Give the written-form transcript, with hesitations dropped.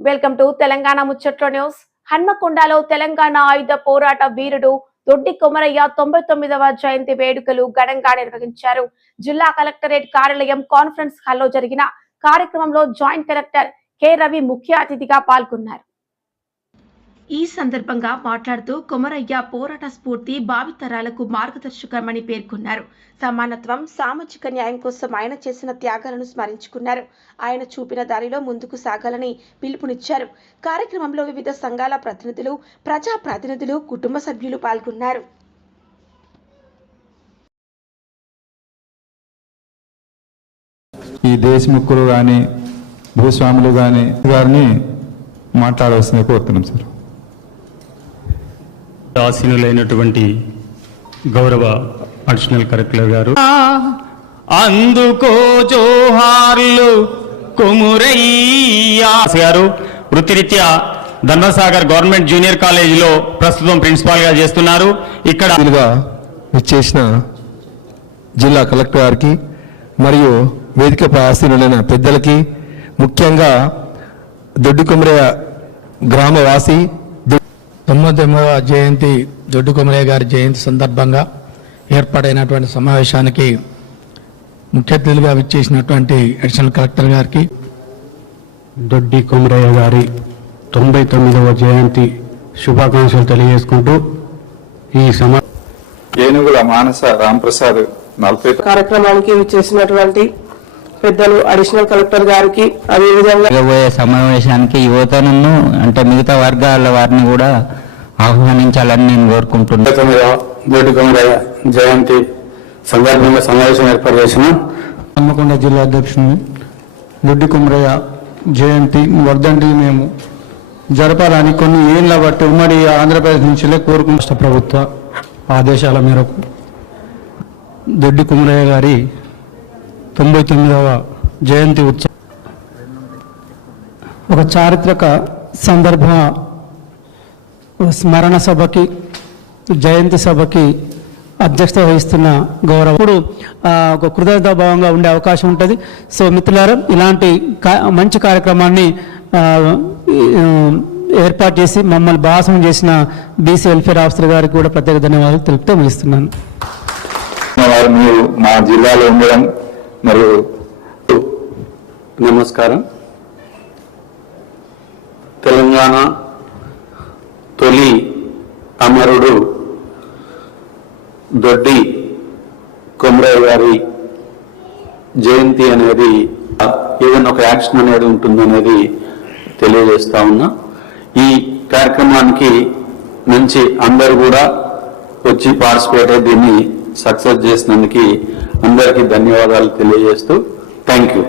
Welcome to Telangana Muchatla news. హన్మకొండలో తెలంగాణ ఆయుధ పోరాట వీరుడు దొడ్డి కొమరయ్య 99వ జయంతి వేడుకలు ఘనంగా నిర్వహించారు. జిల్లా కలెక్టరేట్ కార్యాలయం కాన్ఫరెన్స్ హాల్లో జరిగిన కార్యక్రమంలో జాయింట్ కలెక్టర్ కె రవి ముఖ్య అతిథిగా పాల్గొన్నారు. ఈ సందర్భంగా మాట్లాడుతూ కొమరయ్య పోరాట స్ఫూర్తి భావితరాలకు మార్గదర్శకమని పేర్కొన్నారు. సమానత్వం, సామాజిక న్యాయం కోసం ఆయన చేసిన త్యాగాలను స్మరించుకున్నారు. ఆయన చూపిన దారిలో ముందుకు సాగాలని పిలుపునిచ్చారు. కార్యక్రమంలో వివిధ సంఘాల ప్రతినిధులు, ప్రజా ప్రతినిధులు, కుటుంబ సభ్యులు పాల్గొన్నారు. ఈ దేశముఖులు కానీ భూస్వాములు కానీ గారిని మాట్లాడవలసింది కోరుతున్నాం సార్. ఆసీనులైనటువంటి గౌరవ అడిషనల్ కలెక్టర్ గారు, అందుకో జోహార్లు కొమురయ్య గారు వృత్తిరీత్యా ధర్మసాగర్ గవర్నమెంట్ జూనియర్ కాలేజీలో ప్రస్తుతం ప్రిన్సిపాల్ గా చేస్తున్నారు. ఇక్కడ ఇచ్చేసిన జిల్లా కలెక్టర్ గారికి మరియు వేదికపై ఆసీనులైన పెద్దలకి, ముఖ్యంగా దొడ్డి కొమరయ్య గ్రామవాసి 99వ జయంతి దొడ్డి కొమరయ్య గారి జయంతి సందర్భంగా ఏర్పాటైనటువంటి సమావేశానికి ముఖ్య అతిథులుగా విచ్చేసినటువంటి అడిషనల్ కలెక్టర్ గారికి, దొడ్డి కొమరయ్య గారి 99వ జయంతి శుభాకాంక్షలు తెలియజేసుకుంటూ ఈ ఏనుగుల మానస రాంప్రసాద్ 40 కార్యక్రమానికి విచ్చేసినటువంటి పెద్దలు అడిషనల్ కలెక్టర్ గారికి, అదేవిధంగా జరగబోయే సమావేశానికి యువతను అంటే మిగతా వర్గాల వారిని కూడా ఆహ్వానించాలని నేను కోరుకుంటున్నాను. దొడ్డి కొమరయ్య జయంతి సందర్భంగా సమావేశం ఏర్పాటు చేసిన హన్మకొండ జిల్లా అధ్యక్షుని దొడ్డి కొమరయ్య జయంతి వర్ధంతి మేము జరపాలని కొన్ని ఏళ్ల బట్టి ఉమ్మడి ఆంధ్రప్రదేశ్ నుంచి కోరుకున్న ప్రభుత్వ ఆదేశాల మేరకు దొడ్డి కొమరయ్య గారి 99వ జయంతి ఉత్సవం ఒక చారిత్రక సందర్భ స్మరణ సభకి, జయంతి సభకి అధ్యక్షత వహిస్తున్న గౌరవుడు ఒక కృతజ్ఞతాభావంగా ఉండే అవకాశం ఉంటుంది. సో మిత్రులారా, ఇలాంటి మంచి కార్యక్రమాన్ని ఏర్పాటు చేసి మమ్మల్ని భాషణం చేసిన బీసీ వెల్ఫేర్ ఆఫీసర్ గారికి కూడా ప్రత్యేక ధన్యవాదాలు తెలుపుతూ ముగిస్తున్నాను. మీరు మా జిల్లాలో ఉండడం మరియు నమస్కారం. తెలంగాణ తొలి అమరుడు దొడ్డి కొమరయ్య గారి జయంతి అనేది ఏదైనా ఒక యాక్షన్ అనేది ఉంటుందనేది తెలియజేస్తా ఉన్నా. ఈ కార్యక్రమానికి మంచి అందరు కూడా వచ్చి పార్టిసిపేట్ అయ్యి దీన్ని సక్సెస్ చేసినందుకు అందరికీ ధన్యవాదాలు తెలియజేస్తూ థ్యాంక్ యూ.